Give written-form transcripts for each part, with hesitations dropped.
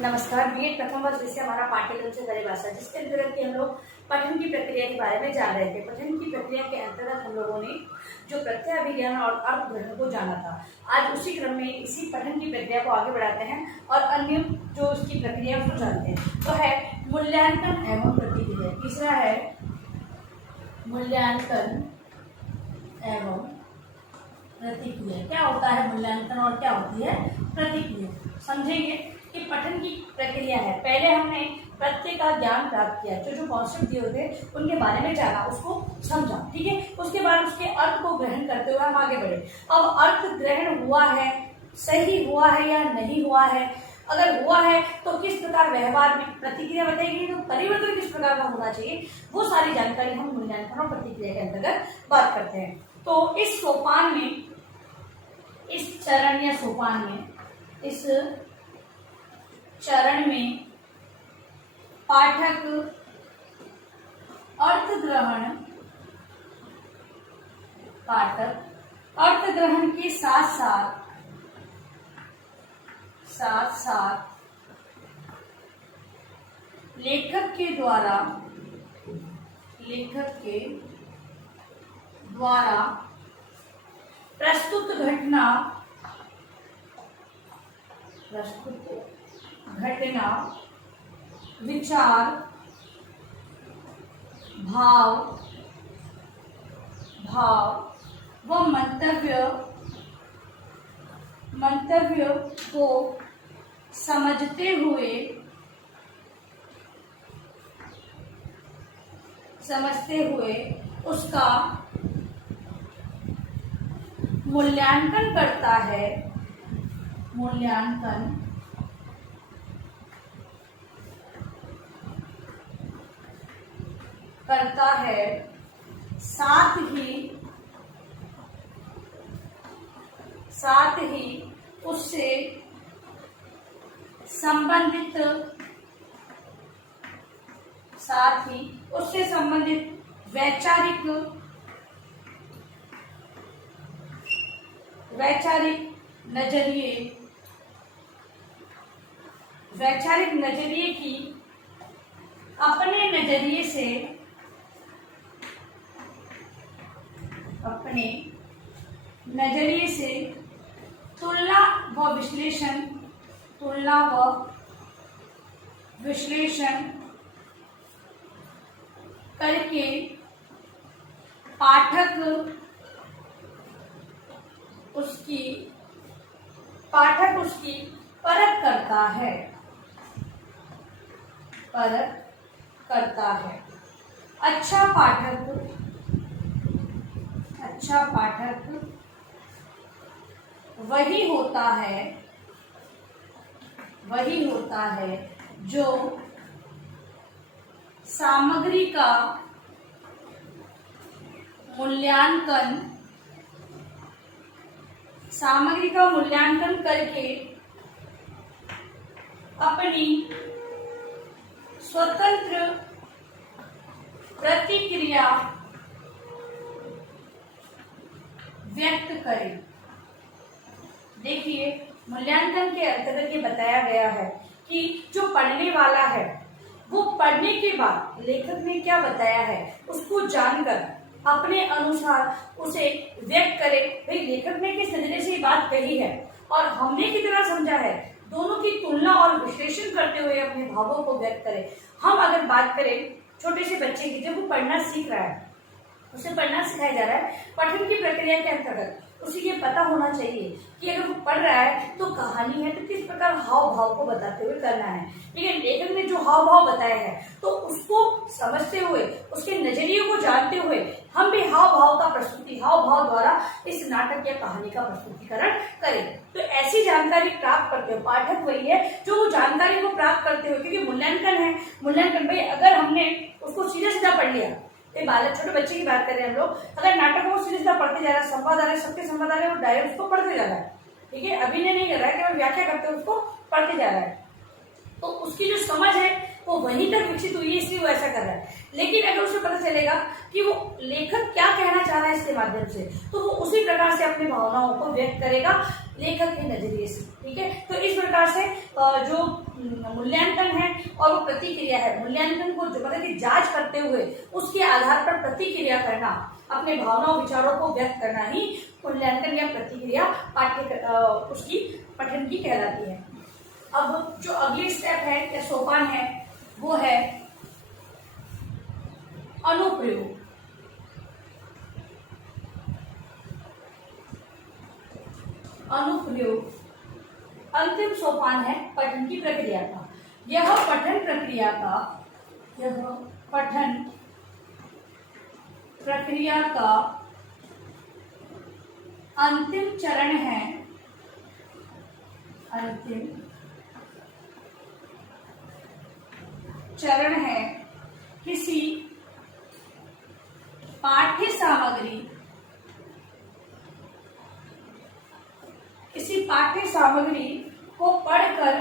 नमस्कार। बीएड प्रथम वर्ष से हमारा पाठ्यक्रम से गरीब भाषा, जिसके अंतर्गत हम लोग पठन की प्रक्रिया के बारे में जान रहे थे। पठन की प्रक्रिया के अंतर्गत हम लोगों ने जो प्रत्ययाभिज्ञान और अर्थ ग्रहण को जाना था, आज उसी क्रम में इसी पठन की प्रक्रिया को आगे बढ़ाते हैं और अन्य जो उसकी प्रक्रिया उसको जानते हैं। तो है मूल्यांकन एवं प्रतिक्रिया। तीसरा है मूल्यांकन एवं प्रतिक्रिया। क्या होता है मूल्यांकन और क्या होती है प्रतिक्रिया, समझेंगे कि पठन की प्रक्रिया है। पहले हमने प्रत्यय का ज्ञान प्राप्त किया, जो कॉन्सेप्ट दिए होते उनके बारे में जाना, उसको समझा, ठीक है। उसके बाद उसके अर्थ को ग्रहण करते हुए हम आगे बढ़े। अब अर्थ ग्रहण हुआ है, सही हुआ है या नहीं हुआ है, अगर हुआ है तो किस प्रकार व्यवहार में प्रतिक्रिया बताएगी, तो परिवर्तन किस प्रकार का होना चाहिए, वो सारी जानकारी हम मूल्यांकन और प्रतिक्रिया के अंतर्गत बात करते हैं। तो इस सोपान में, इस चरण या सोपान में, इस चरण में पाठक अर्थ ग्रहण के साथ साथ लेखक के द्वारा प्रस्तुत घटना, विचार, भाव व मंतव्य को समझते हुए उसका मूल्यांकन करता है, साथ ही उससे संबंधित वैचारिक नजरिए की अपने नजरिए से तुलना व विश्लेषण करके पाठक उसकी परख करता है। अच्छा पाठक वही होता है जो सामग्री का मूल्यांकन करके अपनी स्वतंत्र प्रतिक्रिया व्यक्त करे। देखिए, मूल्यांकन के अंतर्गत ये बताया गया है कि जो पढ़ने वाला है वो पढ़ने के बाद लेखक ने क्या बताया है उसको जानकर अपने अनुसार उसे व्यक्त करे। भाई, लेखक ने किस नजरिए से बात कही है और हमने कितना समझा है, दोनों की तुलना और विश्लेषण करते हुए अपने भावों को व्यक्त करे। हम अगर बात करें छोटे से बच्चे की, जब वो पढ़ना सीख रहा है, उसे पढ़ना सिखाया जा रहा है, पठन की प्रक्रिया के अंतर्गत उसे ये पता होना चाहिए कि अगर वो पढ़ रहा है तो कहानी है तो किस प्रकार हाव भाव को बताते हुए करना है। लेकिन लेखक ने जो हाव भाव बताया है तो उसको समझते हुए, उसके नजरिए को जानते हुए हम भी हाव भाव द्वारा इस नाटक या कहानी का प्रस्तुतिकरण करें। तो ऐसी जानकारी प्राप्त करते हुए पाठक वही है जो वो जानकारी को प्राप्त करते हुए, क्योंकि मूल्यांकन भाई अगर हमने उसको सीधा पढ़ लिया, बालक छोटे बच्चे की बात कर रहे हैं हम लोग, अगर नाटक को सीधा पढ़ते जा रहा है, संवाद आ रहा है, सबके संवाद आ रहे हैं, वो डायरेक्ट उसको पढ़ते जा रहा है, ठीक है, अभिनय नहीं कर रहा है, केवल व्याख्या करते हुए उसको पढ़ते जा रहा है, तो उसकी जो समझ है वो वहीं तक विकसित हुई है इसलिए वो ऐसा कर रहा है। लेकिन अगर उसे पता चलेगा कि वो लेखक क्या कहना चाह रहा है इसके माध्यम से, तो वो उसी प्रकार से अपनी भावनाओं को व्यक्त करेगा लेखक के नजरिए से। ठीक है, तो इस प्रकार से जो मूल्यांकन है और वो प्रतिक्रिया है, मूल्यांकन को जो मतलब कि जांच करते हुए उसके आधार पर प्रतिक्रिया करना, अपने भावनाओं विचारों को व्यक्त करना ही मूल्यांकन या प्रतिक्रिया उसकी पठन की कहलाती है। अब जो अगली स्टेप है या सोपान है वो है अनुप्रयोग। अनुप्रयोग अंतिम सोपान है पठन की प्रक्रिया का। यह पठन प्रक्रिया का अंतिम चरण है। अंतिम चरण है किसी पाठ्य सामग्री को पढ़कर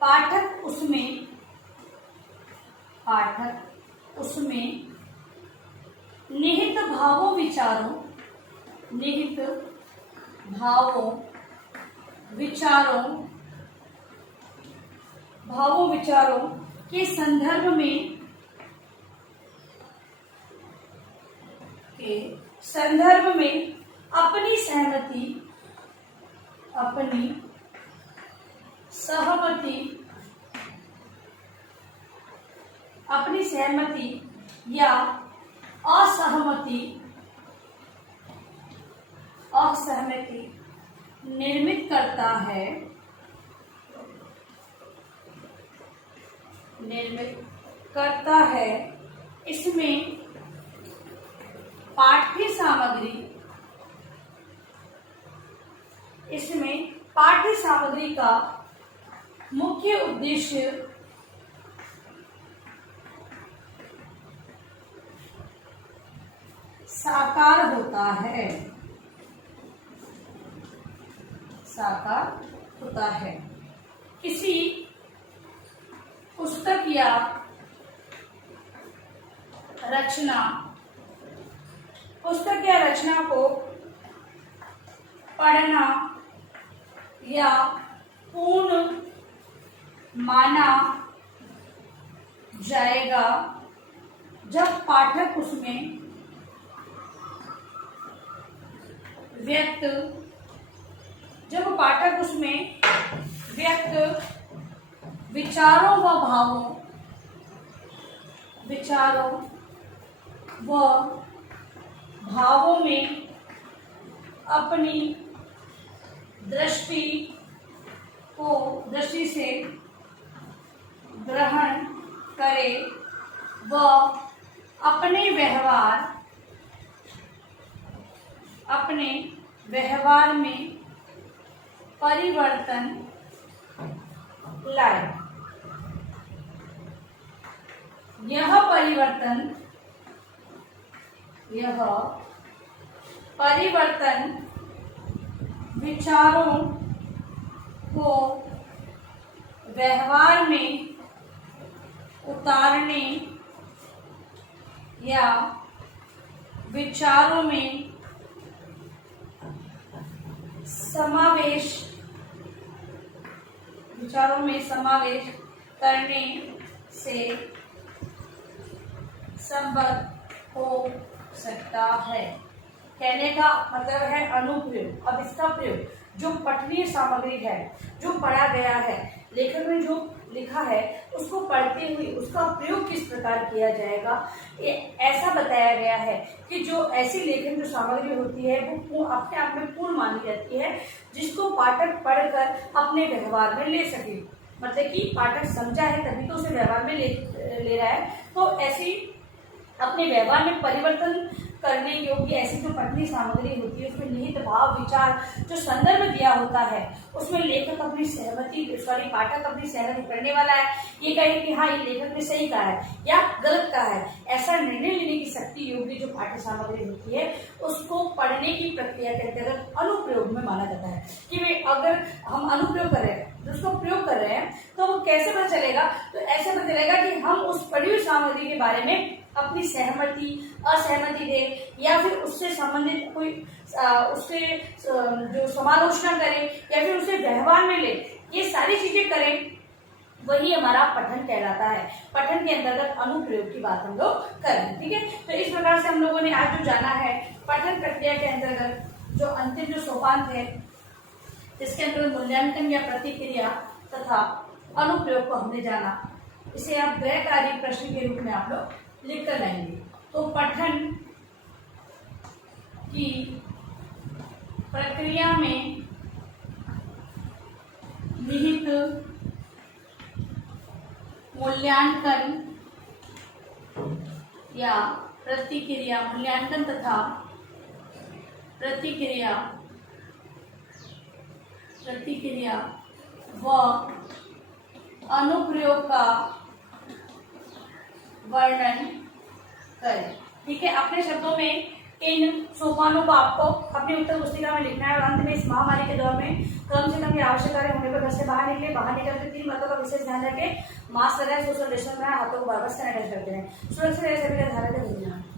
पाठक उसमें निहित भावों विचारों के संदर्भ में अपनी सहमति या असहमति निर्मित करता है। इसमें पाठ्य सामग्री का मुख्य उद्देश्य साकार होता है। किसी पुस्तक या रचना को पढ़ना या पूर्ण माना जाएगा जब पाठक उसमें व्यक्त विचारों व भावों में अपनी दृष्टि से ग्रहण करे व अपने व्यवहार में परिवर्तन लाए। यह परिवर्तन विचारों को व्यवहार में उतारने या विचारों में समावेश करने से संभव हो सकता है। कहने का मतलब है अनुप्रयोग। अब इसका प्रयोग जो पठनीय सामग्री है, जो पढ़ा गया है, लेखक ने जो लिखा है उसको पढ़ते हुए उसका प्रयोग किस प्रकार किया जाएगा, ये ऐसा बताया गया है कि जो ऐसी लेखन जो सामग्री होती है वो अपने आप में पूर्ण मानी जाती है, जिसको पाठक पढ़कर अपने व्यवहार में ले सके। मतलब कि पाठक समझा है तभी तो उसे व्यवहार में ले रहा है, तो ऐसी अपने व्यवहार में परिवर्तन करने योग्य ऐसी जो पठनीय सामग्री होती है उसमें निहित भाव विचार जो संदर्भ दिया होता है उसमें लेखक अपनी पाठक अपनी सहमति करने वाला है, ये कहे कि हाँ ये लेखक ने सही कहा है या गलत कहा है, ऐसा निर्णय लेने की शक्ति योग्य जो पाठ्य सामग्री होती है उसको पढ़ने की प्रक्रिया के अंतर्गत अनुप्रयोग में माना जाता है। कि भाई अगर हम अनुप्रयोग कर रहे हैं, उसको प्रयोग कर रहे हैं, तो वो कैसे पता चलेगा? तो ऐसे पता चलेगा कि हम उस पढ़ी हुई सामग्री के बारे में अपनी सहमति असहमति दे या फिर उससे संबंधित कोई उससे जो समालोचना करें या फिर उसे व्यवहार में ले, ये सारी चीजें करें, वही हमारा पठन कहलाता है। पठन के अंतर्गत अनुप्रयोग की बात हम लोग करें। ठीक है, तो इस प्रकार से हम लोगों ने आज जो जाना है पठन प्रक्रिया के अंतर्गत जो अंतिम जो सोपान थे जिसके अंतर्गत मूल्यांकन या प्रतिक्रिया तथा अनुप्रयोग को हमने जाना, इसे आप गृह कार्य प्रश्न के रूप में आप लोग लिख कर लाएंगे। तो पठन की प्रक्रिया में निहित मूल्यांकन या प्रतिक्रिया, मूल्यांकन तथा प्रतिक्रिया व अनुप्रयोग का वर्णन करें। ठीक है, अपने शब्दों में इन सोपानों को आपको अपनी उत्तर पुस्तिका में लिखना है और अंत में इस महामारी के दौर में कम से कम ये आवश्यक कार्य होने पर घर से बाहर निकले, बाहर निकलते 3 बातों का विशेष ध्यान रखें, मास्क लगाए, सोशल डिस्टेंस बनाए, हाथों को बार बार सैनिटाइज करते रहें, सुरक्षित रहे, सभी का ध्यान रखें।